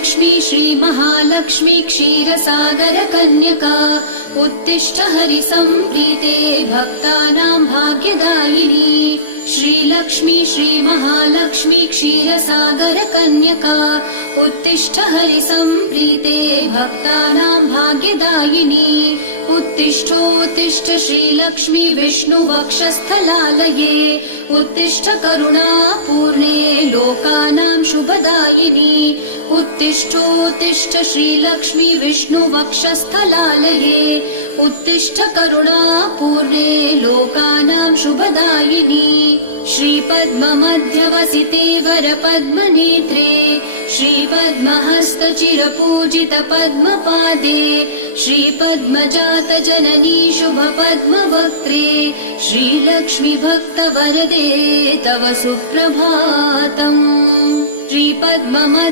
श्रीलक्ष्मी श्रीमहालक्ष्मी क्षीरसागर कन्यका उत्तिष्ठ हरिसम्प्रीते भक्तानां भाग्यदायिनी। श्रीलक्ष्मी श्रीमहालक्ष्मी क्षीरसागर कन्यका उत्तिष्ठ हरिसम्प्रीते भक्तानां भाग्यदायिनी। उत्तिष्ठोत्तिष्ठ श्रीलक्ष्मी विष्णुवक्षस्थलालये उत्तिष्ठ करुणापूर्णे लोकानां शुभदायिनी। उत्तिष्ठोत्तिष्ठ श्रीलक्ष्मी विष्णुवक्षस्थलालये उत्तिष्ठ करुणापूर्णे लोकानां शुभदायिनी। श्रीपद्ममध्यवसिते वरपद्मनेत्रे श्रीपद्महस्तचिरपूजित पद्मपादे श्रीपद्मजातजननी शुभपद्मवक्त्रे श्रीलक्ष्मी भक्तवरदे तव सुप्रभातम्। श्रीपद्म